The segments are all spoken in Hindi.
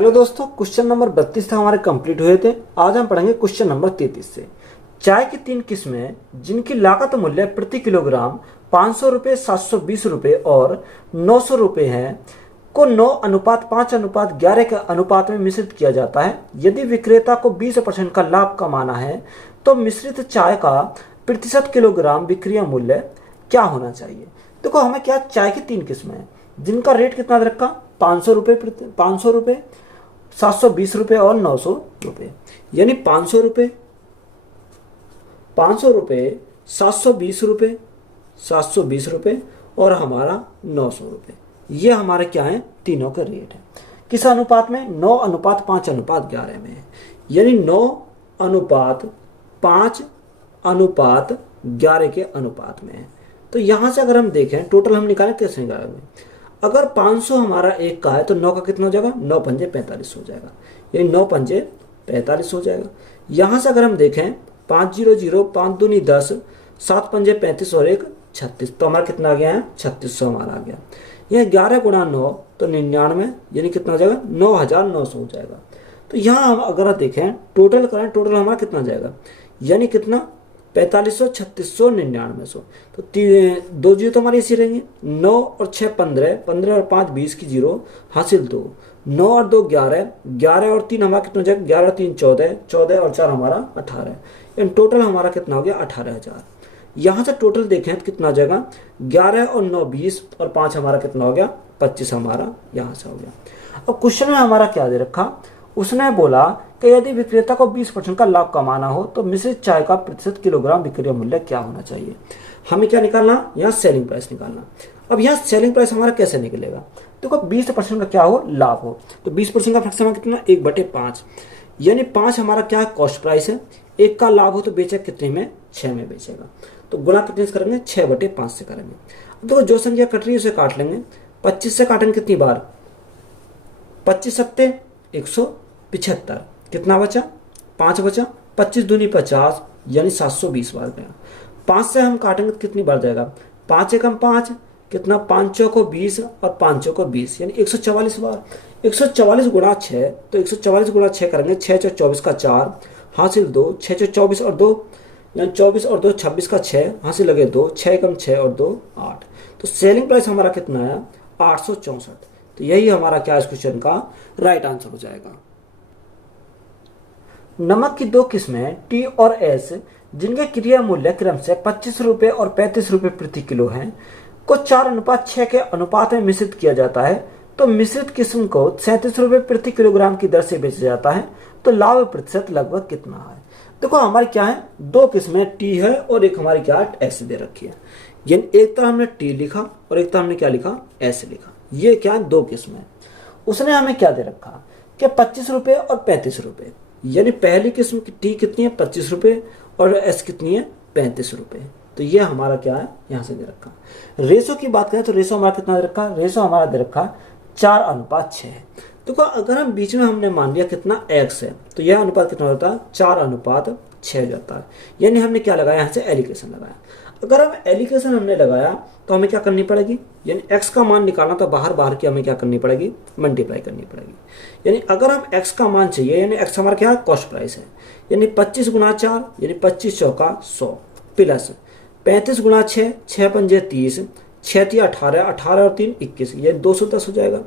हेलो दोस्तों, क्वेश्चन नंबर 32 तक हमारे कंप्लीट हुए थे। आज हम पढ़ेंगे क्वेश्चन नंबर 33 से। चाय की 3 किस्में जिनकी लागत मूल्य प्रति किलोग्राम 500 रुपये, 720 रुपये और 900 रुपये है को 9:5:11 के अनुपात में मिश्रित किया जाता है। यदि विक्रेता को 20% का लाभ कमाना है तो मिश्रित चाय का प्रतिशत किलोग्राम विक्रय मूल्य क्या होना चाहिए। देखो, हमें क्या, चाय की 3 किस्में हैं जिनका रेट कितना दे रखा, 500 रुपये, 720 रुपये और 900 रुपये। यानी 500 रुपये, 720 रुपये, 720 रुपये और हमारा 900 रुपये। ये हमारे क्या है, तीनों का रेट है। किस अनुपात में? 9:5:11 में है। यानी 9:5:11 के अनुपात में है। तो यहां से अगर हम देखें, टोटल हम निकालें, कैसे निकालेंगे? अगर 500 हमारा एक का है तो 9 का कितना हो जाएगा, 9 पंजे 45 हो जाएगा। ये 9 पंजे 45 हो जाएगा। यहां से अगर हम देखें 500, 5 दूनी 10, 7 पंजे 35 और 1 36, तो हमारा कितना आ गया है, 3600 हमारा आ गया। यह 11 गुणा 9 तो 99, यानी कितना हो जाएगा, 9900 हो जाएगा। तो यहाँ हम अगर देखें, टोटल करें, टोटल हमारा कितना जाएगा, यानी कितना, 4500, 3600, 9900। तो 2 जीरो तो हमारे इसी रहेंगे। 9 और 6 15, 15 और 5 20 की जीरो हासिल 2, 9 और 2 11, 11 और 3 हमारा कितना हो जाएगा, 11 और 3 14, 14 और 4 हमारा 18। यानी टोटल हमारा कितना हो गया, 18,000। यहाँ से टोटल देखें तो कितना हो जाएगा, 11 और 9 20 और 5 हमारा कितना हो गया, 25 हमारा यहाँ से हो गया। अब क्वेश्चन में हमारा क्या दे रखा, उसने बोला कि यदि विक्रेता को 20% का लाभ कमाना हो तो मिश्रित चाय का प्रतिशत किलोग्राम विक्रय मूल्य क्या होना चाहिए। हमें क्या निकालना, यहाँ सेलिंग प्राइस निकालना। अब यहाँ सेलिंग प्राइस हमारा कैसे निकलेगा, देखो 20% का क्या हो, लाभ हो, तो 20% का फ्रैक्शन कितना, 1/5, यानी 5 हमारा क्या है, कॉस्ट प्राइस है। 1 का लाभ हो तो बेचेगा कितने में, 6 में बेचेगा। तो गुणा कितने से करेंगे, 6/5 से करेंगे। अब देखो जो संख्या कट रही है उसे काट लेंगे। 25 से काटेंगे कितनी बार, 25 सत्ते 175, कितना बचा, 5 बचा। 25 दूनी 50, यानी 720 बार गया। 5 से हम काटेंगे तो कितनी बार जाएगा, 5 एकम 5, कितना, 5 चौको 20 और 5 चौको 20, यानी 144 बार। 144 गुणा 6, तो 144 गुणा 6 करेंगे, 6 चौ 24 का 4 हासिल 2, 6 चौ 24 और 2, यानी 24 और 2 26 का 6 हासिल लगे 2, 6 एकम 6 और 2 8। तो सेलिंग प्राइस हमारा कितना है, 864। तो यही हमारा क्या, इस क्वेश्चन का राइट आंसर हो जाएगा। नमक की 2 किस्में टी और एस जिनके क्रय मूल्य क्रम से 25 रुपये और 35 रुपये प्रति किलो हैं को 4:6 के अनुपात में मिश्रित किया जाता है। तो मिश्रित किस्म को 37 रुपये प्रति किलोग्राम की दर से बेचा जाता है। तो लाभ प्रतिशत लगभग कितना है। देखो हमारी क्या है, 2 किस्में टी है और एक हमारी क्या है, एस दे रखी है। यानी एक तरह हमने टी लिखा और एक तरह हमने क्या लिखा, एस लिखा। ये क्या है, 2 किस्में। उसने हमें क्या दे रखा कि 25 रुपये और 35 रुपये, यानी पहली किस्म की टी कितनी है, 25 रुपये और एस कितनी है, 35 रुपये। तो ये हमारा क्या है, यहाँ से दे रखा। रेशो की बात करें तो रेशो हमारा कितना दे रखा, रेशो हमारा दे रखा 4:6 है। तो अगर हम बीच में हमने मान लिया कितना, x है, तो यह अनुपात कितना होता है, 4:6 जाता है। यानी हमने क्या लगाया, यहाँ से एलिगेशन लगाया। अगर हम एलिगेशन हमने लगाया तो हमें क्या करनी पड़ेगी, यानी x का मान निकालना, तो बाहर की हमें क्या करनी पड़ेगी, मल्टीप्लाई करनी पड़ेगी। यानी अगर हम x का मान चाहिए, यानी x हमारा क्या है, कॉस्ट प्राइस है, यानी 25 गुणा 4, यानी 25 चौका 100 प्लस 35 गुणा 6, 6 पंजे 30, 6 3 18, 18 और 3 21, ये 210 हो जाएगा।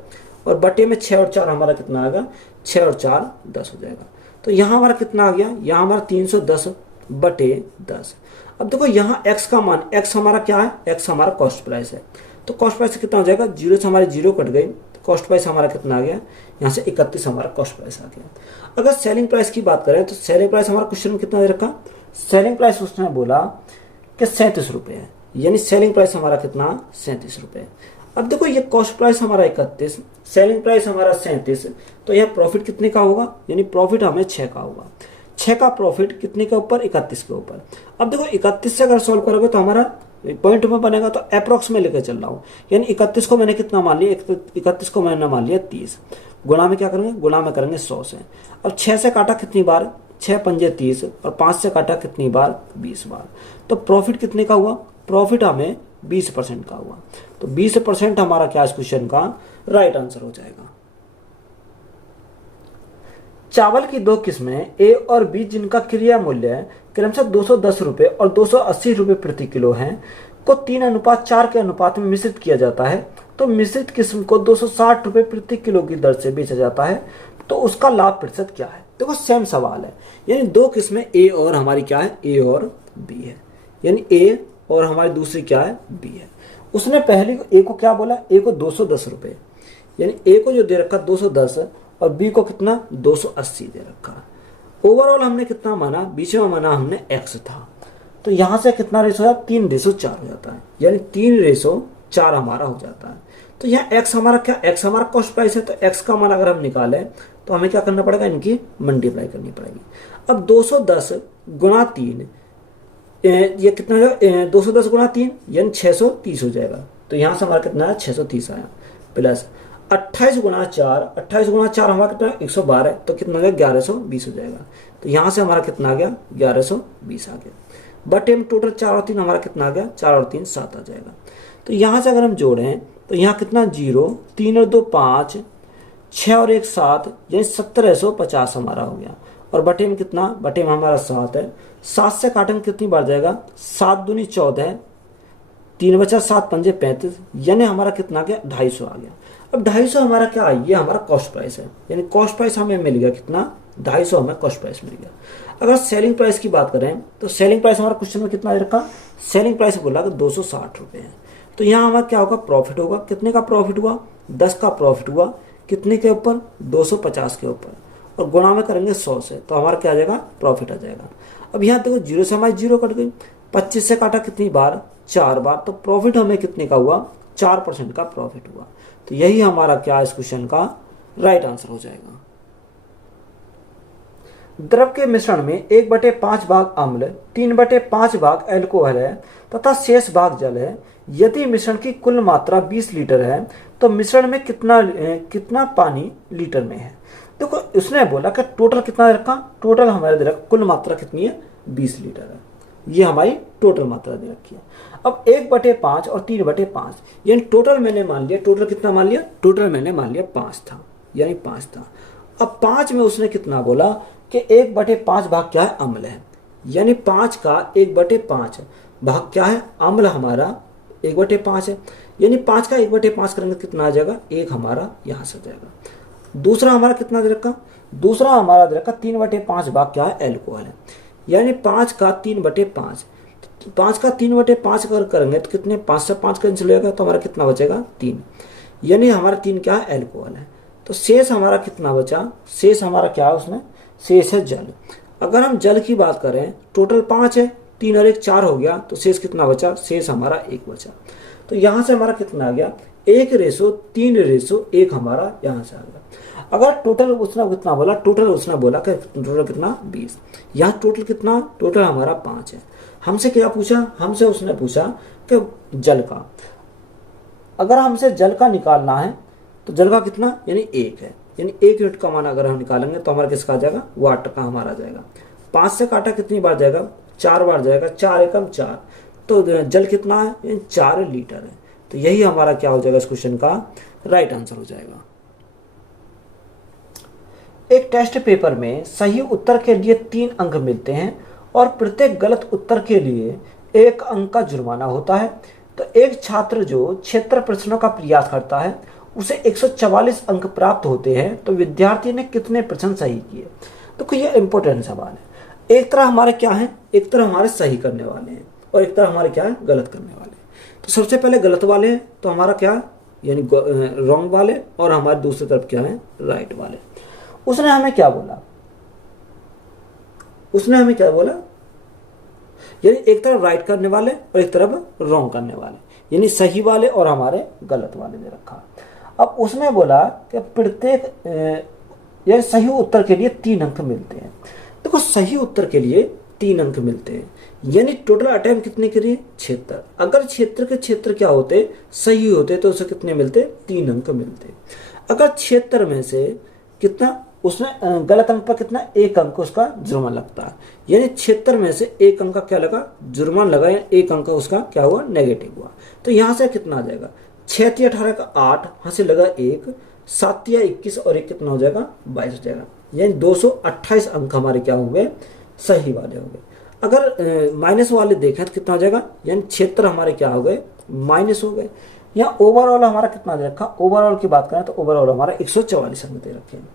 और बटे में 6 और 4 हमारा कितना आएगा, 6 और 4 10 हो जाएगा। तो यहाँ हमारा कितना आ गया, यहाँ हमारा 310/10। अब देखो यहाँ x का मान, x हमारा क्या है, x हमारा कॉस्ट प्राइस है। तो कॉस्ट प्राइस कितना हो जाएगा, 0 से हमारी 0 कट गई, तो कॉस्ट प्राइस हमारा कितना आ गया, यहाँ से 31 हमारा कॉस्ट प्राइस आ गया। अगर सेलिंग प्राइस की बात करें तो सेलिंग प्राइस हमारा क्वेश्चन में कितना दे रखा, सेलिंग प्राइस उसने बोला कि 37 रुपये है। यानी सेलिंग प्राइस हमारा कितना, 37 रुपये। अब देखो ये कॉस्ट प्राइस हमारा 31, सेलिंग प्राइस हमारा 37, तो यह प्रॉफिट कितने का होगा, यानी प्रॉफिट हमें 6 का होगा। 6 का प्रॉफिट कितने के ऊपर, 31 के ऊपर। अब देखो 31 से अगर सॉल्व करोगे तो हमारा पॉइंट में बनेगा, तो अप्रोक्स में लेकर चल रहा हूँ। यानी 31 को मैंने कितना मान लिया, 31 को मैंने मान लिया 30। गुणा में क्या करेंगे, गुणा में करेंगे 100 से। अब 6 से काटा कितनी बार, 6 पंजे 30 और 5 से काटा कितनी बार, 20 बार। तो प्रॉफिट कितने का हुआ, प्रॉफिट हमें 20% का हुआ। तो 20% हमारा क्या इस क्वेश्चन का राइट आंसर हो जाएगा। चावल की दो किस्में ए और बी जिनका क्रिया मूल्य क्रमशः 210 रुपये और 280 रुपये प्रति किलो है को 3:4 के अनुपात में मिश्रित किया जाता है, तो मिश्रित किस्म को 260 रुपये प्रति किलो की दर से बेचा जाता है, तो उसका लाभ प्रतिशत क्या है। देखो सेम सवाल है, यानी दो किस्में ए और हमारी क्या है, ए और बी है, यानी ए और हमारी दूसरी क्या है, बी है। उसने पहले ए को क्या बोला, ए को 210 रुपये, यानी ए को जो दे रखा 210 और बी को कितना 280 दे रखा। ओवरऑल हमने कितना माना, बीच में माना हमने एक्स था, तो यहां से कितना रेशो है, 3:4 हो जाता है, यानी 3:4 हमारा हो जाता है। तो यहाँ एक्स हमारा क्या, एक्स हमारा कॉस्ट प्राइस है, तो एक्स का मान अगर हम निकालें तो हमें क्या करना पड़ेगा, इनकी मल्टीप्लाई करनी पड़ेगी। अब 210 गुणा 3 ये कितना हो जाएगा, 210 गुणा 3 यानी 630 हो जाएगा, तो यहाँ से हमारा कितना है 630 आया, प्लस 28 गुणा 4, 28 गुणा 4 हमारा कितना 112, तो कितना आ गया 1120 हो जाएगा, तो यहाँ से हमारा कितना आ गया 1120 आ गया। बटे में टोटल 4 और 3 हमारा कितना आ गया, 4 और 3 7 आ जाएगा। तो यहाँ से अगर हम जोड़ें तो यहाँ कितना 0, 3 और 2 5, 6 और 1 7, यानी 1750 हमारा हो गया। और बटे में कितना, बटे में हमारा 7 है, 7 से काटेंगे कितनी बार जाएगा, 7 दूनी 14, 3 बचा 7 पंजे 35, यानी हमारा कितना आ गया 250 आ गया। अब 250 हमारा क्या है, ये हमारा कॉस्ट प्राइस है, यानी कॉस्ट प्राइस हमें मिल गया कितना 250 हमें कॉस्ट प्राइस मिल गया। अगर सेलिंग प्राइस की बात करें तो सेलिंग प्राइस हमारा क्वेश्चन में कितना रखा, सेलिंग प्राइस बोला कि 260 रुपये है, तो यहाँ हमारा क्या होगा, प्रॉफिट होगा, कितने का प्रॉफिट हुआ, 10 का प्रॉफिट हुआ, कितने के ऊपर 250 के ऊपर, और गुणा में करेंगे 100 से, तो हमारा क्या आ जाएगा, प्रॉफिट आ जाएगा। अब यहाँ देखो 0 से हमारी 0 कट गई, 25 से काटा कितनी बार, 4 बार, तो प्रॉफिट हमें कितने का हुआ, 4% का प्रॉफिट हुआ। तो यही हमारा क्या इस क्वेश्चन का राइट आंसर हो जाएगा। द्रव के मिश्रण में 1/5 भाग अम्ल, 3/5 भाग अल्कोहल है तथा शेष भाग जल है। यदि मिश्रण की कुल मात्रा 20 लीटर है तो मिश्रण में कितना पानी लीटर में है। देखो उसने बोला कि टोटल कितना रखा, टोटल हमारे दे रखा, कुल मात्रा कितनी है 20 लीटर है, ये हमारी टोटल मात्रा दे रखी है। अब 1/5 और 3/5 यानी टोटल मैंने मान लिया, टोटल कितना मान लिया, टोटल मैंने मान लिया 5 था, यानी 5 था। अब 5 में उसने कितना बोला कि 1/5 भाग क्या है, अम्ल है, यानी 5 का 1/5 भाग क्या है, अम्ल हमारा 1/5 है, यानी 5 का 1/5 करेंगे कितना आ जाएगा, 1 हमारा यहाँ से जाएगा। दूसरा हमारा कितना दे रखा, दूसरा हमारा दे रखा 3/5 भाग क्या है, एल्कोहल है, यानी 5 का 3/5, 5 का 3/5 अगर करेंगे तो कितने, 5 से 5 कैंसिल हो जाएगा, तो हमारा कितना बचेगा 3, यानी हमारा 3 क्या है, एल्कोहल है। तो शेष हमारा कितना बचा, शेष हमारा क्या है उसमें, शेष है जल। अगर हम जल की बात करें टोटल 5 है, 3 और 1 4 हो गया, तो शेष कितना बचा, शेष हमारा 1 बचा। तो यहाँ से हमारा कितना आ गया, 1:3:1 हमारा यहाँ से आ गया। अगर टोटल उसने कितना बोला, टोटल उसने बोला कि टोटल कितना 20, यहाँ टोटल कितना, टोटल हमारा 5 है। हमसे क्या पूछा, हमसे उसने पूछा कि जल का, अगर हमसे जल का निकालना है तो जल का कितना, यानी 1 है, यानी 1 यूनिट का मान अगर हम निकालेंगे तो हमारा किसका आ जाएगा, वाटर का हमारा आ जाएगा। 5 से काटा कितनी बार जाएगा, 4 बार जाएगा, 4 एकम 4, तो जल कितना है, यानी 4 लीटर है। तो यही हमारा क्या हो जाएगा इस क्वेश्चन का राइट आंसर हो जाएगा। एक टेस्ट पेपर में सही उत्तर के लिए 3 अंक मिलते हैं और प्रत्येक गलत उत्तर के लिए 1 अंक का जुर्माना होता है। तो एक छात्र जो 76 प्रश्नों का प्रयास करता है उसे 144 अंक प्राप्त होते हैं, तो विद्यार्थी ने कितने प्रश्न सही किए। तो ये इंपॉर्टेंट सवाल है। एक तरह हमारे क्या है, एक तरह हमारे सही करने वाले हैं और एक तरह हमारे क्या है, गलत करने वाले हैं। तो सबसे पहले गलत वाले हैं, तो हमारा क्या, यानी रॉन्ग वाले, और हमारे दूसरी तरफ क्या है, राइट वाले। उसने हमें क्या बोला, उसने हमें क्या बोला, यानी एक तरफ राइट करने वाले और एक तरफ रॉन्ग करने वाले, यानी सही वाले और हमारे गलत वाले दे रखा। अब उसने बोला कि प्रत्येक यानी सही उत्तर के लिए 3 अंक मिलते हैं। देखो सही उत्तर के लिए 3 अंक मिलते हैं, यानी टोटल अटेम्प्ट कितने करिए, 76। अगर क्षेत्र के क्षेत्र क्या होते, सही होते, तो उसे कितने मिलते, 3 अंक मिलते। अगर क्षेत्र में से कितना, उसने गलत अंक पर कितना, 1 अंक उसका जुर्माना लगता है, यानी क्षेत्र में से 1 अंक का क्या लगा, जुर्माना लगा, या 1 अंक उसका क्या हुआ, नेगेटिव हुआ। तो यहाँ से कितना आ जाएगा, 6 × 18 का 8, यहाँ से लगा 1, 7 या 21 और एक कितना हो जाएगा 22 हो जाएगा। यानी 228 अंक हमारे क्या हो गए, सही वाले हो गए। अगर माइनस वाले देखें तो कितना हो जाएगा, यानी 76 हमारे क्या हो गए, माइनस हो गए। यहाँ ओवरऑल हमारा कितना दे रखा, ओवरऑल की बात करें तो ओवरऑल हमारा 144 अंक दे रखे हैं।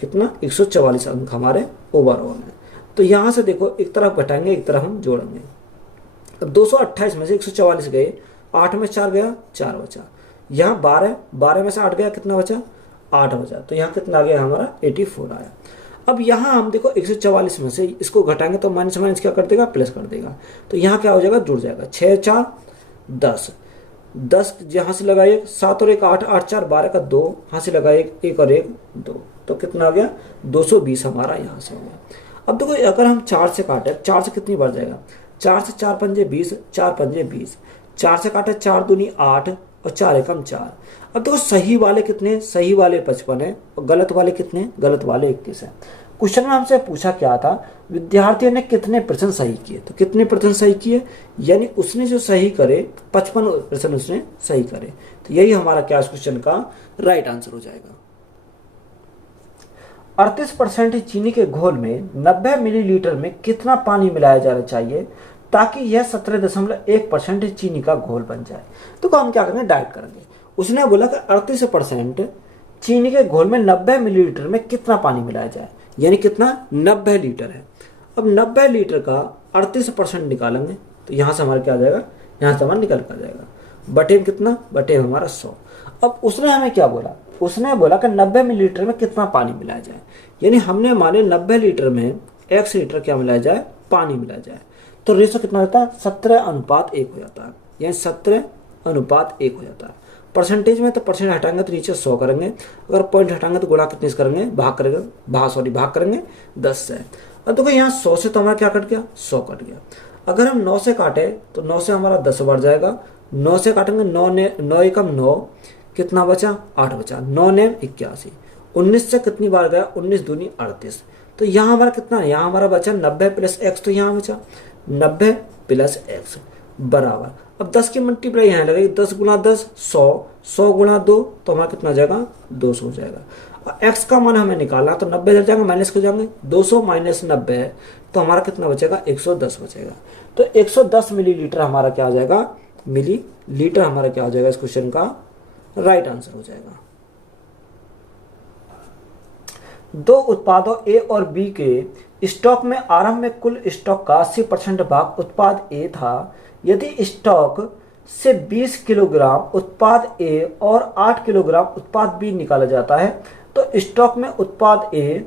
कितना, 144 अंक हमारे ओवरऑल है। तो यहाँ से देखो एक तरफ घटाएंगे एक तरफ हम जोड़ेंगे। अब 228 में से 144 गए, 8 में 4 गया, 4 बचा। यहाँ 12 में से 8 गया, कितना बचा, 8 बचा। तो यहाँ कितना आ गया हमारा 84 आया। अब यहाँ हम देखो 144 में से इसको घटाएंगे तो माइनस माइनस क्या कर देगा, प्लस कर देगा। तो यहाँ क्या हो जाएगा, जुड़ जाएगा। 6 4 10, 10 यहाँ से लगा 1, 7 और 1 8, 8 4 12 का 2, यहाँ से लगा 1, 1 और 1 2, तो कितना आ गया 220 हमारा यहाँ से हो गया। अब देखो अगर हम 4 से काटे, 4 से कितनी बार जाएगा, 4 से 4 पंजे 20, 4 पंजे 20, 4 से काटे 4 दूनी 8 और 4 एकम 4। अब देखो सही वाले कितने, सही वाले 55 है और गलत वाले कितने, गलत वाले 21 है। क्वेश्चन में हमसे पूछा क्या था, विद्यार्थियों ने कितने % सही किए, तो कितने % सही किए, यानी उसने जो सही करे 55% उसने सही करे। तो यही हमारा क्या क्वेश्चन का राइट आंसर हो जाएगा। 38% चीनी के घोल में 90 मिलीलीटर में कितना पानी मिलाया जाना चाहिए ताकि यह 17.1% चीनी का घोल बन जाए। तो हम क्या करेंगे, डाइट करेंगे। उसने बोला कि 38% चीनी के घोल में 90 मिलीलीटर में कितना पानी मिलाया जाए, यानी कितना, 90 लीटर है। अब 90 लीटर का 38% निकालेंगे तो यहाँ से हमारा क्या आ जाएगा, यहाँ से हमारा निकल कर जाएगा, बटे कितना, बटे हमारा 100। अब उसने हमें क्या बोला, उसने बोला कि 90 मिलीलीटर में कितना पानी मिलाया जाए, यानी हमने माने 90 लीटर में x लीटर क्या मिलाया जाए, पानी मिलाया जाए। तो रेशो कितना होता है, 17:1 हो जाता है, यानी 17:1 हो जाता है। परसेंटेज में तो परसेंट हटाएंगे तो नीचे 100 करेंगे, अगर पॉइंट हटाएंगे तो गुणा कितने से करेंगे, भाग करेंगे, भाग करेंगे 10 से। अब देखो यहाँ 100 से तो हमारा क्या कट गया, 100 कट गया। अगर हम 9 से काटे तो 9 से हमारा 10 बढ़ जाएगा, 9 से काटेंगे 9 एकम 9, कितना बचा, 8 बचा, 9 ने 81। 19 से कितनी बार गया, 19 दूनी 38। तो यहाँ हमारा कितना, यहाँ हमारा बचा 90 प्लस x, तो यहाँ बचा 90 प्लस x बराबर। अब 10 की मल्टीप्लाई यहाँ लगेगी, 10 गुणा 10 100, 100 गुणा 2 तो हमारा कितना आ जाएगा, 200 हो जाएगा। और x का मान हमें निकालना, तो 90 इधर जाएंगे माइनस हो जाएंगे, 200 माइनस 90 है तो हमारा कितना बचेगा, 110 बचेगा। तो 110 मिलीलीटर हमारा क्या आ जाएगा, मिलीलीटर हमारा क्या हो जाएगा, इस क्वेश्चन का राइट आंसर हो जाएगा। दो उत्पादों ए और बी के स्टॉक में आरंभ में कुल स्टॉक का 80% भाग उत्पाद ए था। यदि स्टॉक से 20 किलोग्राम उत्पाद ए और 8 किलोग्राम उत्पाद बी निकाला जाता है तो स्टॉक में उत्पाद ए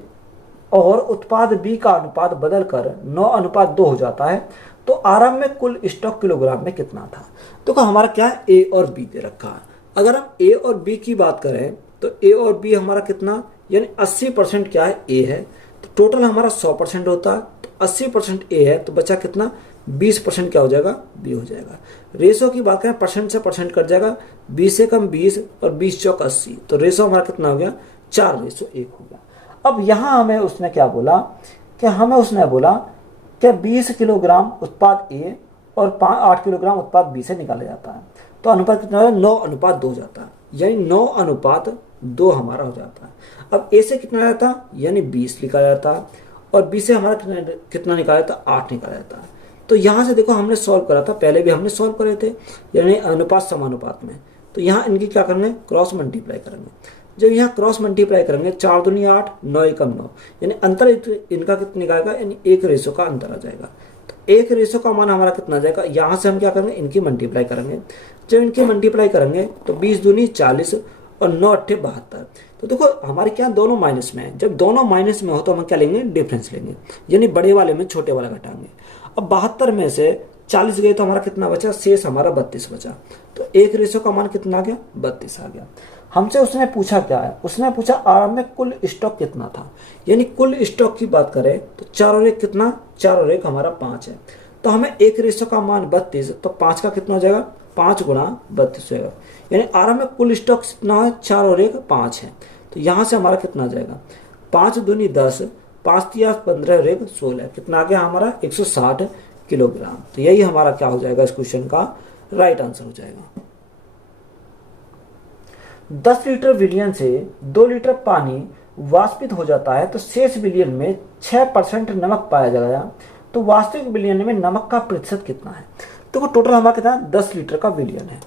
और उत्पाद बी का अनुपात बदलकर 9:2 हो जाता है। तो आरंभ में कुल स्टॉक किलोग्राम में कितना था। तो हमारा क्या है, ए और बी दे रखा है। अगर हम ए और बी की बात करें तो ए और बी हमारा कितना, यानी 80% क्या है, ए है। तो टोटल हमारा 100% होता है, तो 80% ए है, तो बचा कितना, 20% क्या हो जाएगा, बी हो जाएगा। रेशो की बात करें, परसेंट से परसेंट कट जाएगा, 20 से कम 20 और 20 चौक 80, तो रेशो हमारा कितना हो गया, 4:1 हो गया। अब यहाँ हमें उसने क्या बोला कि 20 किलोग्राम उत्पाद ए और 8 किलोग्राम उत्पाद बी से निकाला जाता है। तो अनुपात कितना है, 9:2 हो जाता है, यानी 9:2 हमारा हो जाता है। अब ए से कितना रहता, यानी 20 निकाला जाता है, और बी से हमारा कितना निकाला जाता, 8 निकाला जाता है। तो यहाँ से देखो हमने सॉल्व करा था, पहले भी हमने सॉल्व करे थे, यानी अनुपात समानुपात में। तो यहाँ इनकी क्या करेंगे, क्रॉस मल्टीप्लाई करेंगे। जब यहाँ क्रॉस मल्टीप्लाई करेंगे, 4 दूनी 8, 9 एकम 9, यानी अंतर इनका कितना निकालेगा, यानी 1 रेशो का अंतर आ जाएगा। तो 1 रेशो का मान हमारा कितना आ जाएगा, यहाँ से हम क्या करेंगे, इनकी मल्टीप्लाई करेंगे। जब इनकी मल्टीप्लाई करेंगे तो 20 दूनी 40 और 9 8 72। तो देखो हमारे क्या, दोनों माइनस में है। जब दोनों माइनस में हो तो हम क्या लेंगे, डिफरेंस लेंगे, यानी बड़े वाले में छोटे वाला घटाएंगे। अब 72 में से 40 गए तो हमारा कितना बचा, शेष हमारा 32 बचा। तो 1 रेशो का मान कितना आ गया, 32 आ गया। हमसे उसने पूछा क्या है, उसने पूछा आरंभ में कुल स्टॉक कितना था, यानी कुल स्टॉक की बात करें तो 4 और 1 कितना, 4 और 1 हमारा 5 है। तो हमें 1 रेशो का मान 32, तो 5 का कितना हो जाएगा, 5 गुणा 32 होगा, यानी आरंभ में कुल स्टॉक कितना है, 4 और 1 5 है। तो यहाँ से हमारा कितना आ जाएगा, 5 दूनी 10, 5 तिया 15 और 1 16, कितना आ गया हमारा, 160 किलोग्राम। तो यही हमारा क्या हो जाएगा, इस क्वेश्चन का राइट आंसर हो जाएगा। 10 लीटर विलयन से 2 लीटर पानी वाष्पित हो जाता है तो शेष विलयन में 6% नमक पाया जाएगा, तो वास्तविक विलयन में नमक का प्रतिशत कितना है। तो टोटल हमारा कितना है, 10 लीटर का विलयन है,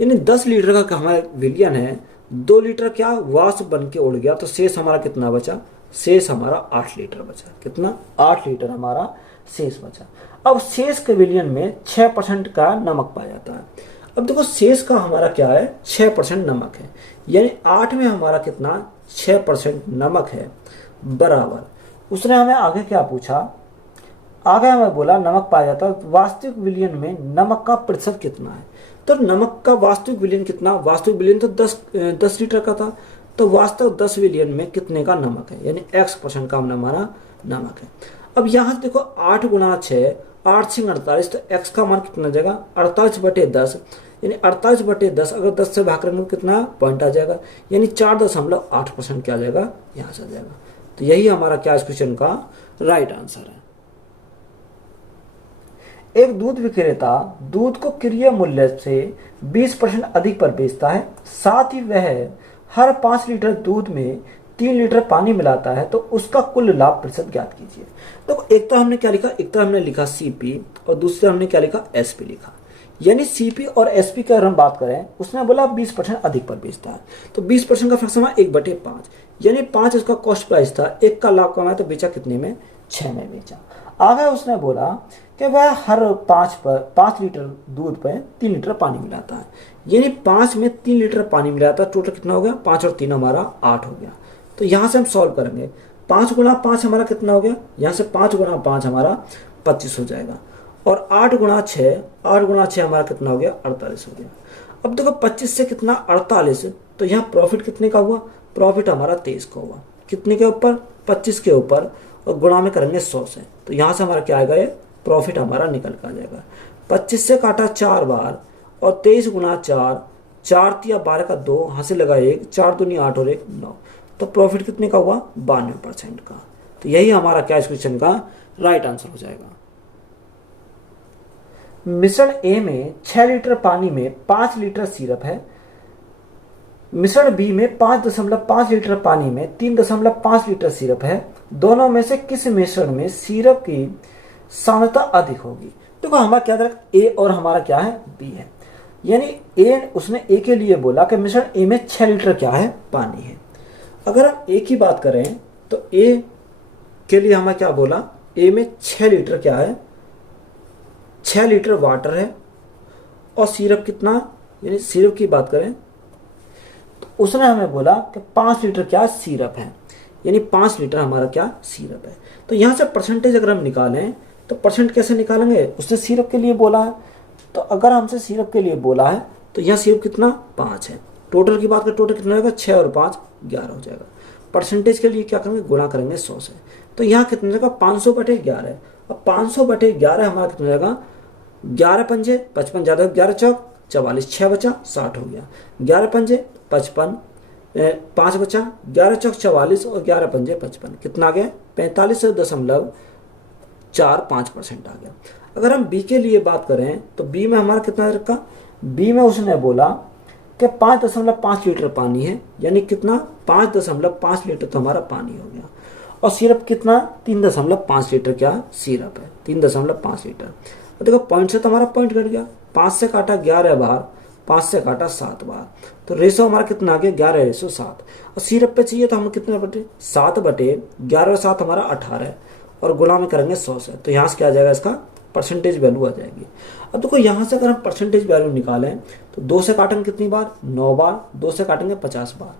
यानी 10 लीटर का हमारा विलयन है, 2 लीटर क्या वाष्प बन के उड़ गया, तो शेष हमारा कितना बचा, शेष हमारा 8 लीटर बचा। कितना, 8 लीटर हमारा शेष बचा। अब शेष के विलयन में 6% का नमक पाया जाता है। अब देखो शेष का हमारा क्या है, 6% नमक है, यानी 8 में हमारा कितना 6% नमक है, बराबर उसने हमें आगे क्या पूछा, आगे हमें बोला नमक पाया जाता है, वास्तविक विलयन में नमक का प्रतिशत कितना है। तो नमक का वास्तविक विलयन कितना, वास्तविक विलयन तो 10 लीटर का था, तो वास्तव 10 विलयन में कितने का नमक है, यानी x% का हमारा नमक है। अब यहाँ से देखो 8 गुणा 6, 8 से 48, तो x का मान कितना जाएगा 48/10, यानी 48/10 अगर 10 से भाग करेंगे कितना पॉइंट आ जाएगा, यानी 4.8% क्या आ जाएगा, यहाँ से आ जाएगा। तो यही हमारा क्या इस क्वेश्चन का राइट आंसर है। एक दूध विक्रेता दूध को क्रय मूल्य से 20% अधिक पर बेचता है, साथ ही वह हर 5 लीटर दूध में 3 लीटर पानी मिलाता है, तो उसका कुल लाभ प्रतिशत ज्ञात कीजिए। तो एक तरह हमने क्या लिखा, एक तरह हमने लिखा सीपी और दूसरी तरह हमने क्या लिखा, एसपी लिखा। यानी सीपी और एसपी की अगर हम बात करें, उसने बोला 20% अधिक पर बेचता है, तो 20% का फ्रैक्शन 1/5, यानी 5 उसका कॉस्ट प्राइस था, 1 का लाभ कमाया तो बेचा कितने में, 6 में बेचा। आगे उसने बोला कि वह हर 5 लीटर दूध पर 3 लीटर पानी मिलाता है, यानी 5 में 3 लीटर पानी मिलाता है, टोटल कितना हो गया, 5 और 3 हमारा 8 हो गया। तो यहाँ से हम सॉल्व करेंगे, 5 गुणा 5 हमारा कितना हो गया, यहाँ से 5 गुणा 5 हमारा 25 हो जाएगा, और 8 गुणा 6 हमारा कितना हो गया, 48 हो गया। अब देखो 25 से कितना 48, तो यहाँ प्रॉफिट कितने का हुआ, प्रॉफिट हमारा 23 का हुआ, कितने के ऊपर, 25 के ऊपर, और गुणा में करेंगे 100 से, तो यहाँ से हमारा क्या आएगा, ये प्रॉफिट हमारा निकल कर आ जाएगा। 25 से काटा 4 बार, और 23 गुणा 4, 4 तिया 12 का 2, यहाँ से लगा 1, 4 दूनी 8 और 1 9, तो प्रॉफिट कितने का हुआ, 92% का। तो यही हमारा क्या इस क्वेश्चन का राइट आंसर हो जाएगा। मिश्रण ए में 6 लीटर पानी में 5 लीटर सिरप है, मिश्रण बी में 5.5 लीटर पानी में 3.5 लीटर सिरप है, दोनों में से किस मिश्रण में सिरप की सांद्रता अधिक होगी। देखो हमारा क्या था, ए और हमारा क्या है, बी है, यानी ए उसने ए के लिए बोला कि मिश्रण ए में 6 लीटर क्या है, पानी है। अगर हम ए की बात करें तो ए के लिए हमें क्या बोला, ए में 6 लीटर क्या है, 6 लीटर वाटर है, और सिरप कितना, यानी सिरप की बात करें तो उसने हमें बोला कि 5 लीटर क्या सिरप है, यानी 5 लीटर हमारा क्या सिरप है। तो यहाँ से परसेंटेज अगर हम निकालें तो परसेंट कैसे निकालेंगे, उसने सिरप के लिए बोला है, तो अगर हमसे सिरप के लिए बोला है तो यहाँ सिरप कितना 5 है, टोटल की बात करें टोटल कितना होगा, 6 और 5 11 हो जाएगा। परसेंटेज के लिए क्या करेंगे, गुणा करेंगे 100 से, तो यहाँ कितना जाएगा 500/11। अब 500/11 हमारा कितना जाएगा, 11 पंजे 55, ज़्यादा 11 चौक 44, 6 बचा 60 हो गया, 11 पंजे 55, 5 बचा, 11 चौक 44 और 11 पंजे 55, कितना आ गया 45.45% आ गया। अगर हम बी के लिए बात करें तो बी में हमारा कितना रखा, बी में उसने बोला कि 5.5 लीटर पानी है, यानी कितना 5.5 लीटर तो हमारा पानी हो गया, और सिरप कितना 3.5 लीटर क्या सिरप है, 3.5 लीटर। देखो पॉइंट से तो हमारा पॉइंट घट गया, 5 से काटा 11 बार, 5 से काटा 7 बार, तो रेशो हमारा कितना आ गया 11:7। और सिरप पे चाहिए तो हम कितने बटे 7/11 और 7 हमारा 18, और गुणा में करेंगे 100 से, तो यहाँ से क्या आ जाएगा, इसका परसेंटेज वैल्यू आ जाएगी। अब देखो यहाँ से अगर हम परसेंटेज वैल्यू निकालें तो 2 से काटेंगे कितनी बार, 9 बार, 2 से काटेंगे 50 बार,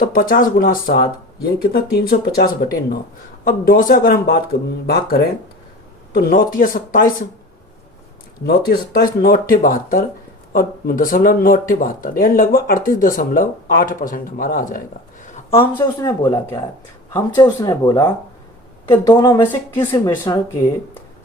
तो 50 गुणा 7 यानी कितना 350/9। अब 2 से अगर हम भाग करें तो 9 तिया 27, 9 तिया 27, 9 अट्ठे 72 और 0.972, यानी लगभग 38.8% हमारा आ जाएगा। अब हमसे उसने बोला क्या है, हमसे उसने बोला कि दोनों में से किस मिश्रण के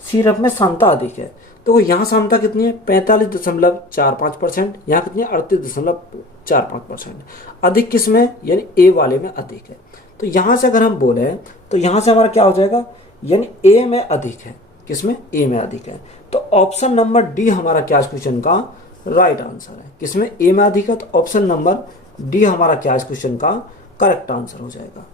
सिरप में सांद्रता अधिक है। तो यहाँ सांद्रता कितनी है 45.45%, यहाँ कितनी है 38.45%। अधिक किस में, यानी ए वाले में अधिक है। तो यहाँ से अगर हम बोले तो यहाँ से हमारा क्या हो जाएगा, यानी ए में अधिक है, किसमें, ए में अधिक है। तो ऑप्शन नंबर डी हमारा क्या क्वेश्चन का राइट आंसर है, किसमें ए में अधिक है, तो ऑप्शन नंबर डी हमारा क्या इस क्वेश्चन का करेक्ट आंसर हो जाएगा।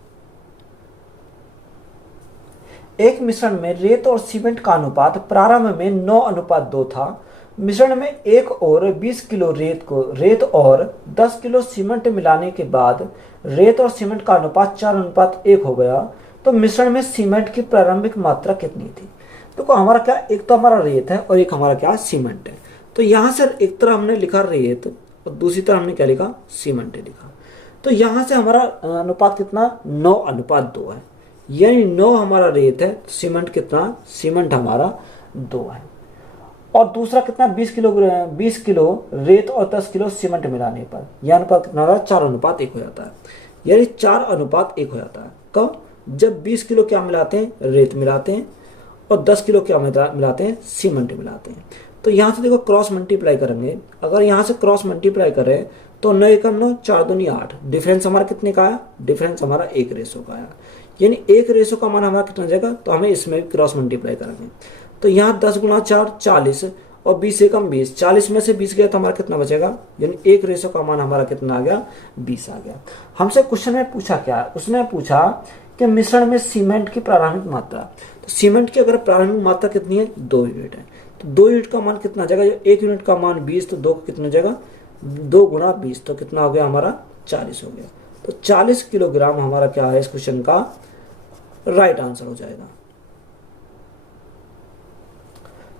एक मिश्रण में रेत और सीमेंट का अनुपात प्रारंभ में 9:2 था। मिश्रण में 1 और 20 किलो रेत और 10 किलो सीमेंट मिलाने के बाद रेत और सीमेंट का अनुपात 4:1 हो गया, तो मिश्रण में सीमेंट की प्रारंभिक मात्रा कितनी थी। देखो हमारा क्या, एक तो हमारा रेत है और एक हमारा क्या सीमेंट है। तो यहाँ से एक तरफ हमने लिखा रेत और दूसरी तरफ हमने क्या लिखा, सीमेंट लिखा। तो यहाँ से हमारा अनुपात कितना, 9:2 है, यानी 9 हमारा रेत है, सीमेंट कितना, सीमेंट हमारा 2 है। और दूसरा कितना, 20 किलो रेत और 10 किलो सीमेंट मिलाने पर यह अनुपात कितना होगा, 4:1 हो जाता है, यानी 4:1 हो जाता है। कब, जब 20 किलो क्या मिलाते हैं, रेत मिलाते हैं, और 10 किलो क्या मिलाते हैं, सीमेंट मिलाते हैं। तो यहाँ से देखो क्रॉस मल्टीप्लाई करेंगे, अगर यहाँ से क्रॉस मल्टीप्लाई करें तो 9 एकम 9, 4 दूनी 8, डिफरेंस हमारा कितने का आया, डिफरेंस हमारा 1 का आया, यानी 1 का मान हमारा कितना जाएगा, तो हमें इसमें भी क्रॉस मल्टीप्लाई करेंगे। तो यहाँ 10 गुणा 4 40 और 20 एकम 20, 40 में से 20 गया तो हमारा कितना बचेगा, यानी 1 का मान हमारा कितना आ गया, 20 आ गया। हमसे क्वेश्चन में पूछा क्या है, उसने पूछा कि मिश्रण में सीमेंट की प्रारंभिक मात्रा। तो सीमेंट की अगर प्रारंभिक मात्रा कितनी है, 2 यूनिट है, तो 2 यूनिट का मान कितना जाएगा, 1 यूनिट का मान 20, तो 2 कितना जाएगा, 2 गुणा 20, तो कितना हो गया हमारा 40 हो गया। तो 40 किलोग्राम हमारा क्या है इस क्वेश्चन का राइट आंसर हो जाएगा।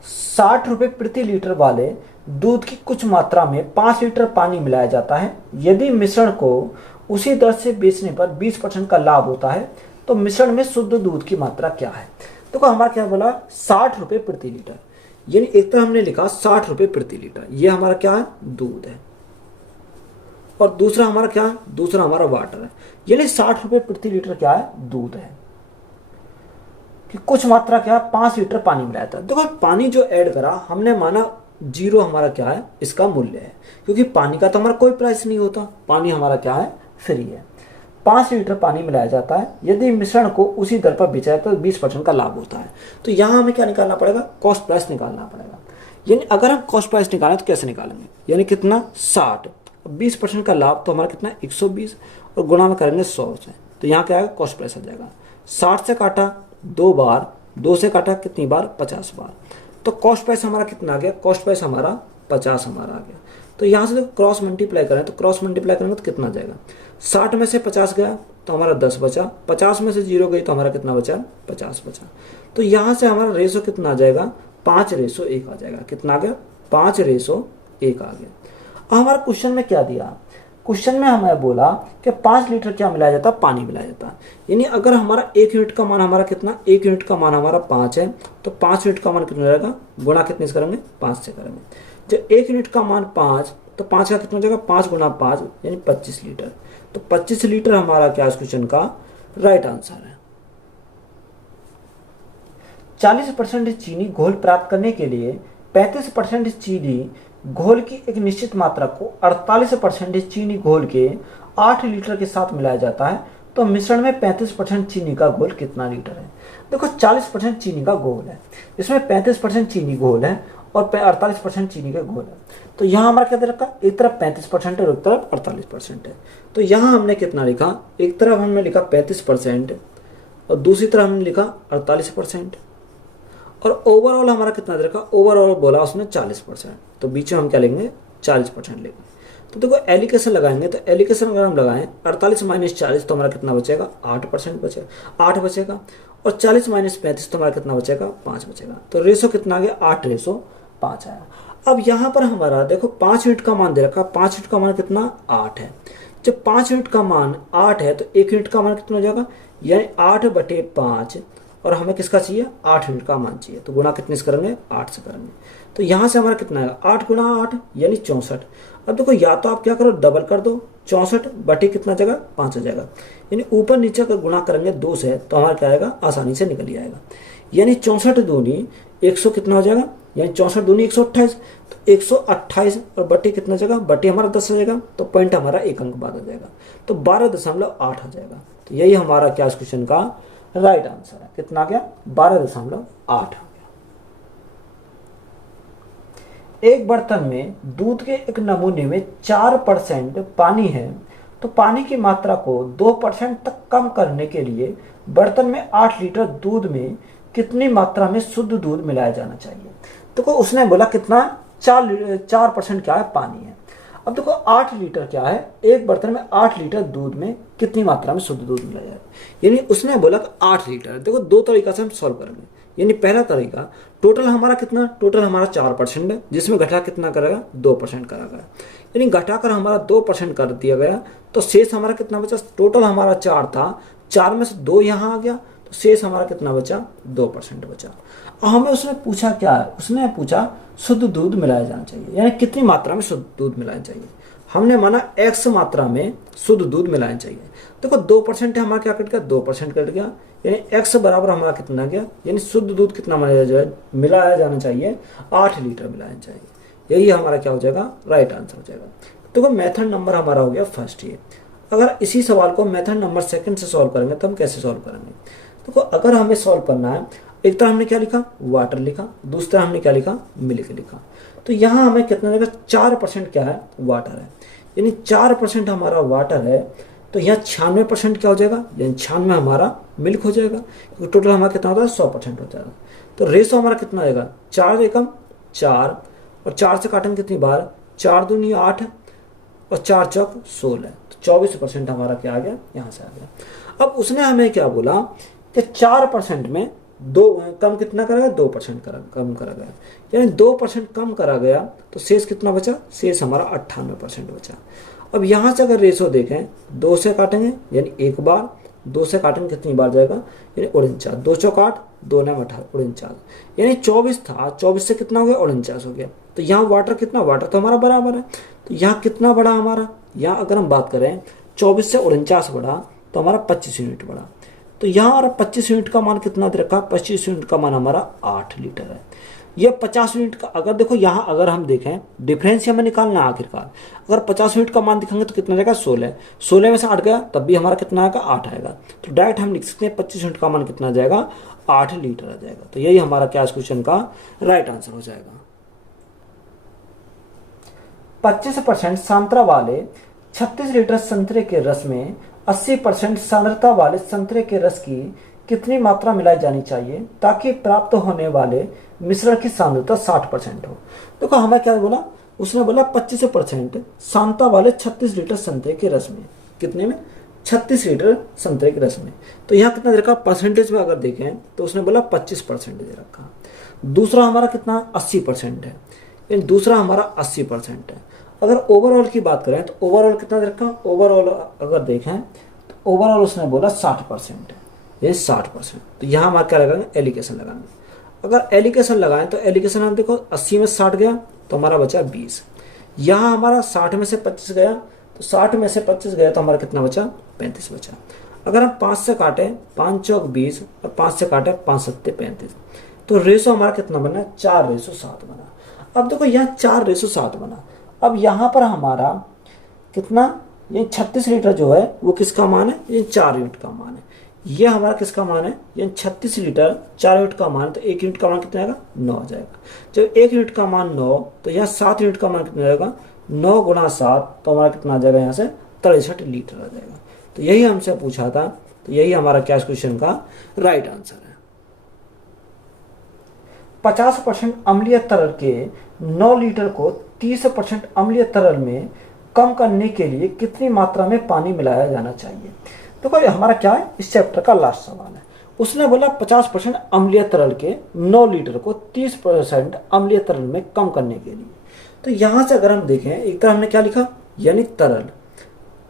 60 रुपए प्रति लीटर वाले दूध की कुछ मात्रा में 5 लीटर पानी मिलाया जाता है। यदि मिश्रण को उसी दर से बेचने पर 20% का लाभ होता है, तो मिश्रण में शुद्ध दूध की मात्रा क्या है। देखो हमारा क्या बोला, 60 रुपए प्रति लीटर, यानी एक तरह हमने लिखा 60 रुपए प्रति लीटर, ये हमारा क्या है, दूध है, और दूसरा हमारा क्या है, दूसरा हमारा वाटर है, यानी 60 रुपए प्रति लीटर क्या है, दूध है। कि कुछ मात्रा क्या है, 5 लीटर पानी मिलाया था। देखो पानी जो ऐड करा हमने माना 0 हमारा क्या है, इसका मूल्य है, क्योंकि पानी का तो हमारा कोई प्राइस नहीं होता, पानी हमारा क्या है, फ्री है। 5 लीटर पानी मिलाया जाता है, यदि मिश्रण को उसी दर पर बेचा जाए तो 20% का लाभ होता है। तो यहाँ हमें क्या निकालना पड़ेगा, कॉस्ट प्राइस निकालना पड़ेगा। यानी अगर हम कॉस्ट प्राइस निकालें तो कैसे निकालेंगे, यानी कितना, 60, 20% का लाभ तो हमारा कितना, 120, और गुणा में करेंगे 100 से, तो यहाँ क्या आएगा, कॉस्ट प्राइस आ जाएगा। 60 से काटा 2 बार, 2 से काटा कितनी बार, 50 बार, तो कॉस्ट प्राइस हमारा कितना आ गया, कॉस्ट प्राइस हमारा 50 हमारा आ गया। तो यहाँ से क्रॉस मल्टीप्लाई करें, तो क्रॉस मल्टीप्लाई करेंगे तो कितना जाएगा, 60 में से 50 गया तो हमारा 10 बचा, 50 में से 0 गई तो हमारा कितना बचा, 50 बचा। तो यहाँ से हमारा रेशो कितना आ जाएगा, 5:1 आ जाएगा। कितना आ गया, 5:1 आ गया। अब हमारा क्वेश्चन में क्या दिया, क्वेश्चन में हमें बोला कि 5 लीटर क्या मिलाया जाता, पानी मिलाया जाता। यानी अगर हमारा 1 यूनिट का मान हमारा कितना, 1 यूनिट का मान हमारा 5 है, तो 5 यूनिट का मान कितना रहेगा, गुणा कितने से करेंगे, 5 से करेंगे। जब 1 यूनिट का मान 5, तो 5 का कितना हो जाएगा, 5 गुणा 5 यानी 25 लीटर। तो 25 लीटर हमारा क्या इस क्वेश्चन का राइट आंसर है। 40% चीनी घोल प्राप्त करने के लिए 35% चीनी घोल की एक निश्चित मात्रा को 48% चीनी घोल के 8 लीटर के साथ मिलाया जाता है, तो मिश्रण में 35% चीनी का घोल कितना लीटर है। देखो 40% चीनी का घोल है, इसमें 35% चीनी घोल है और 48% चीनी का घोल है। तो यहाँ हमारा क्या दे रखा, एक तरफ 35% है और एक तरफ 48% है। तो यहाँ हमने कितना लिखा, एक तरफ हमने लिखा 35% और दूसरी तरफ हमने लिखा 48%, और ओवरऑल हमारा कितना दे रखा, ओवरऑल बोला उसने 40%, तो बीच में हम क्या लेंगे, 40% लेंगे। तो देखो एलिकेशन लगाएंगे, तो एलिकेशन अगर हम लगाएं 48 माइनस 40 तो हमारा कितना बचेगा, 8% बचेगा, 8 बचेगा, और 40 माइनस 35 तो हमारा कितना बचेगा, 5 बचेगा। तो रेशो कितना आ गया, 8:5 आया। अब यहाँ पर हमारा देखो 5 यूनिट का मान दे रखा, 5 यूनिट का मान कितना, 8 है। जब 5 यूनिट का मान 8 है तो 1 यूनिट का मान कितना हो जाएगा, यानी 8/5, और हमें किसका चाहिए, 8 यूनिट का मान चाहिए, तो गुणा कितने से करेंगे, 8 से करेंगे। तो यहाँ से हमारा कितना आएगा, 8 गुणा 8 यानी 64। अब देखो या तो आप क्या करो, डबल कर दो, 64 कितना जगह, 5 हो जाएगा, यानी ऊपर नीचे अगर गुणा करेंगे 2 से तो हमारा क्या आएगा, आसानी से निकल जाएगा। यानी 64 दूनी 100 कितना हो जाएगा, यानी 64 दूनी 128, तो 128 और बटे कितना जगह, बटे हमारा 10 हो जाएगा, तो पॉइंट हमारा 1 अंक बाद हो जाएगा, तो 12.8 हो जाएगा। तो यही हमारा क्या इस क्वेश्चन का राइट आंसर है। कितना आ गया, 12.8 आ गया। एक बर्तन में दूध के एक नमूने में 4% पानी है तो पानी की मात्रा को 2% तक कम करने के लिए बर्तन में 8 लीटर दूध में कितनी मात्रा में शुद्ध दूध मिलाया जाना चाहिए। देखो उसने बोला कितना, 4% क्या है, पानी है। अब देखो 8 लीटर क्या है, एक बर्तन में 8 लीटर दूध में कितनी मात्रा में शुद्ध दूध मिलाया जाए, यानी उसने बोला 8 लीटर। देखो दो तरीका से हम सॉल्व करेंगे। यानी पहला तरीका, टोटल हमारा कितना, टोटल हमारा 4% है, जिसमें घटा कितना करेगा, 2% करेगा। यानी घटाकर हमारा 2% कर दिया गया, तो शेष हमारा कितना बचा, टोटल हमारा 4 था, 4 में से 2 यहाँ आ गया, तो शेष हमारा कितना बचा, 2% बचा। और हमें उसने पूछा क्या है, उसने पूछा शुद्ध दूध मिलाया जाना चाहिए, यानी कितनी मात्रा में शुद्ध दूध मिलाना चाहिए। हमने माना x मात्रा में शुद्ध दूध मिलाना चाहिए। देखो 2% है, हमारा क्या कट गया, 2% कट गया, यानी x बराबर हमारा कितना गया, यानी शुद्ध दूध कितना मिलाया जाना चाहिए, 8 लीटर मिलाना चाहिए। यही हमारा क्या हो जाएगा, राइट आंसर हो जाएगा। देखो मेथड नंबर हमारा हो गया फर्स्ट ये। अगर इसी सवाल को मेथड नंबर सेकंड से सॉल्व करेंगे तो हम कैसे सॉल्व करेंगे। देखो अगर हमें सॉल्व करना है, एक तरह हमने क्या लिखा, वाटर लिखा, दूसरा हमने क्या लिखा, मिल्क लिखा। तो यहाँ हमें कितना लगेगा, 4% क्या है, वाटर है, यानी 4% हमारा वाटर है, तो यहाँ 96% क्या हो जाएगा, यानी 96 हमारा मिल्क हो जाएगा, क्योंकि टोटल हमारा कितना होता है, 100% हो जाएगा। तो रेशो हमारा कितना आएगा, 4 एकम 4, और 4 से काटेंगे कितनी बार, 4 दूनी 8 और 4 चौक 16, तो 24% हमारा क्या आ गया, यहाँ से आ गया। अब उसने हमें क्या बोला कि 4% में दो कम कितना करा गया, 2% कम करा गया, यानी 2% कम करा गया, तो शेष कितना बचा, शेष हमारा 98% बचा। अब यहाँ से अगर रेशो देखें, 2 से काटेंगे यानी एक बार, 2 से काटेंगे कितनी बार जाएगा, यानी 49, 2 चौक 8, 2 9 18, 49, यानी 24 था, 24 से कितना हो गया, 49 हो गया। तो यहाँ वाटर कितना, वाटर तो हमारा बराबर है, तो यहाँ कितना बड़ा हमारा, यहाँ अगर हम बात करें 24 से 49 बढ़ा तो हमारा 25 यूनिट बढ़ा। तो यहाँ हमारा 25 यूनिट का मान कितना दे रखा, 25 यूनिट का मान हमारा 8 लीटर है। ये 50 यूनिट का, अगर देखो यहाँ अगर हम देखें डिफरेंस हमें निकालना है आखिरकार, अगर 50 यूनिट का मान दिखाएंगे तो कितना जाएगा, 16, 16 में से 8 गया तब भी हमारा कितना आएगा, 8 आएगा। तो डायरेक्ट हम लिख सकते हैं 25 यूनिट का मान कितना जाएगा, 8 लीटर आ जाएगा। तो यही हमारा क्या इस क्वेश्चन का राइट आंसर हो जाएगा। 25% सांद्रता वाले 36 लीटर संतरे के रस में 80% सांद्रता वाले संतरे के रस की कितनी मात्रा मिलाई जानी चाहिए ताकि प्राप्त होने वाले मिश्रण की सांद्रता 60% हो। देखो हमें क्या बोला, उसने बोला 25% सांद्रता वाले 36 लीटर संतरे के रस में, कितने में, 36 लीटर संतरे के रस में। तो यहाँ कितना दे रखा, परसेंटेज में अगर देखें तो उसने बोला 25% दे रखा। दूसरा हमारा कितना, 80% है, यानी दूसरा हमारा 80% है। अगर ओवरऑल की बात करें तो ओवरऑल कितना दे रखा, ओवरऑल अगर देखें तो ओवरऑल उसने बोला 60% है, ये 60%। तो यहाँ हमारा क्या लगाएंगे, एलिगेशन लगाएंगे। अगर एलिगेशन लगाएं तो एलिगेशन हम देखो 80 में 60 गया तो हमारा बचा 20, यहाँ हमारा 60 में से 25 गया, तो 60 में से 25 गया तो हमारा कितना बचा, 35 बचा। अगर हम 5 से काटे, 5 चौक 20 और 5 से काटे 5 सत्ते 35, तो रेशो हमारा कितना बना, 4:7 बना। अब देखो यहाँ 4:7 बना। अब यहाँ पर हमारा कितना, ये 36 लीटर जो है वो किसका मान है, ये 4 यूनिट का मान है। ये हमारा किसका मान है, ये 36 लीटर 4 यूनिट का मान, तो 1 यूनिट का मान कितना आएगा, 9 आ जाएगा। जब 1 यूनिट का मान 9, तो यहाँ 7 यूनिट का मान कितना आएगा, 9 गुणा 7, तो हमारा कितना आ जाएगा, यहाँ से 63 लीटर आ जाएगा। तो यही हमसे पूछा था, तो यही हमारा क्या क्वेश्चन का राइट आंसर है। 50% अम्लीय तरल के 9 लीटर को 30% अम्लीय तरल में कम करने के लिए कितनी मात्रा में पानी मिलाया जाना चाहिए। देखो ये हमारा क्या है, इस चैप्टर का लास्ट सवाल है। उसने बोला 50% अम्लीय तरल के 9 लीटर को 30% अम्लीय तरल में कम करने के लिए। तो यहां से अगर हम देखें, एक तरह हमने क्या लिखा, यानी तरल,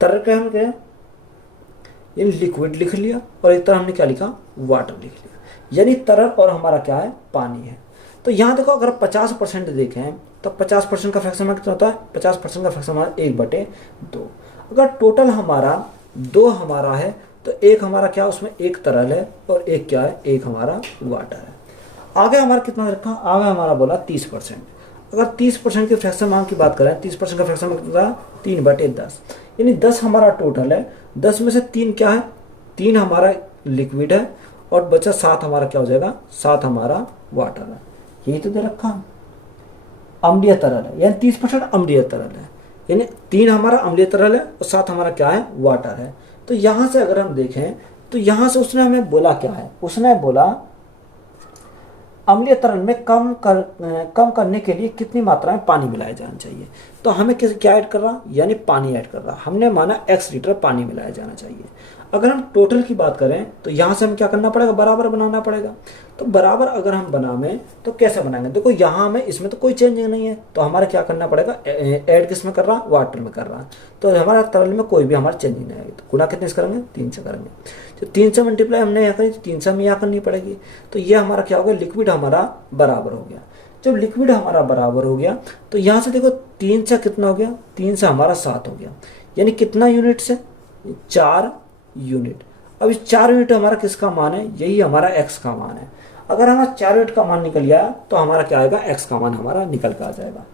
तरल क्या हम क्या, यानी लिक्विड लिख लिया, और एक तरह हमने क्या लिखा, वाटर लिख लिया, यानी तरल और हमारा क्या है, पानी है। तो यहाँ देखो अगर 50% देखें तो 50% का फ्रैक्शन हमारा कितना होता है, 50% का फ्रैक्शन हमारा 1/2। अगर टोटल हमारा 2 हमारा है तो एक हमारा क्या, उसमें एक तरल है और एक क्या है, एक हमारा वाटर है। आगे हमारा कितना रखा, आगे हमारा बोला 30%। अगर 30% के फ्रैक्शन मान की बात करें, 30% का फ्रैक्शन कितना, 3/10, यानी 10 हमारा टोटल है, 10 में से 3 क्या है, 3 हमारा लिक्विड है और बचा 7 हमारा क्या हो जाएगा, 7 हमारा वाटर है। यही तो दे रखा, अम्लीय तरल है, यानी 30% अम्लीय तरल है, यानी 3 हमारा अम्लीय तरल है और 7 हमारा क्या है, वाटर है। तो यहाँ से अगर हम देखें तो यहाँ से उसने हमें बोला क्या है, उसने बोला अम्लीय तरल में कम करने के लिए कितनी मात्रा में पानी मिलाया जाना चाहिए। तो हमें क्या ऐड कर रहा, यानी पानी ऐड कर रहा। हमने माना x लीटर पानी मिलाया जाना चाहिए। अगर हम टोटल की बात करें तो यहाँ से हमें क्या करना पड़ेगा, बराबर बनाना पड़ेगा। तो बराबर अगर हम बनाएं तो कैसे बनाएंगे, देखो यहाँ हमें इसमें तो कोई चेंजिंग नहीं है, तो हमारा क्या करना पड़ेगा, ऐड किस में कर रहा, वाटर में कर रहा। तो हमारा तरल में कोई भी हमारा चेंजिंग नहीं आएगी। तो गुना कितने से करेंगे, 3 से करेंगे। तो 3 से मल्टीप्लाई हमने यहाँ करी, 3 से हमें यहाँ करनी पड़ेगी। तो ये हमारा क्या हो गया, लिक्विड हमारा बराबर हो गया। जब लिक्विड हमारा बराबर हो गया तो यहाँ से देखो 3 से कितना हो गया, 3 से हमारा 7 हो गया, यानी कितना यूनिट से, 4 यूनिट। अब इस 4 यूनिट हमारा किसका मान है, यही हमारा x का मान है। अगर हमारा 4 यूनिट का मान निकल गया तो हमारा क्या आएगा, x का मान हमारा निकल कर आ जाएगा।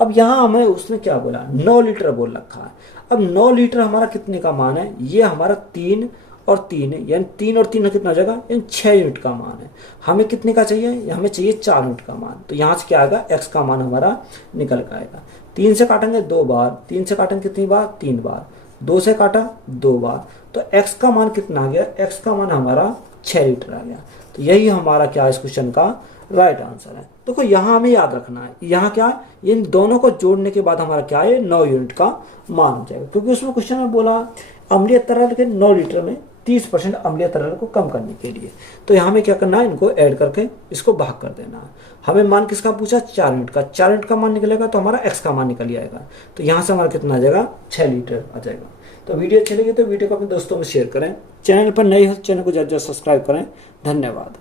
अब यहाँ हमें उसने क्या बोला, 9 लीटर बोल रखा है। अब 9 लीटर हमारा कितने का मान है, ये हमारा 3 और 3 है, यानी 3 और 3 कितना हो जाएगा, यानी 6 यूनिट का मान है। हमें कितने का चाहिए, हमें चाहिए 4 यूनिट का मान। तो यहाँ से क्या आएगा, x का मान हमारा निकल कर आएगा। 3 से काटेंगे 2 बार, 3 से काटेंगे कितनी बार, 3 बार, 2 से काटा 2 बार, तो x का मान कितना आ गया, x का मान हमारा 6 लीटर आ गया। तो यही हमारा क्या इस क्वेश्चन का राइट आंसर है। देखो यहाँ हमें याद रखना है, यहाँ क्या है, इन दोनों को जोड़ने के बाद हमारा क्या है, 9 यूनिट का मान हो जाएगा। क्योंकि उसमें क्वेश्चन में बोला अम्लीय तरल के 9 लीटर में 30% अम्लीय तरल को कम करने के लिए। तो यहाँ हमें क्या करना है, इनको ऐड करके इसको भाग कर देना है। हमें मान किसका पूछा, 4 यूनिट का। 4 यूनिट का मान निकलेगा तो हमारा x का मान निकल आएगा। तो यहाँ से हमारा कितना आ जाएगा, 6 लीटर आ जाएगा। तो वीडियो अच्छी लगी तो वीडियो को अपने दोस्तों में शेयर करें। चैनल पर नए हो तो चैनल को ज़्यादा सब्सक्राइब करें। धन्यवाद।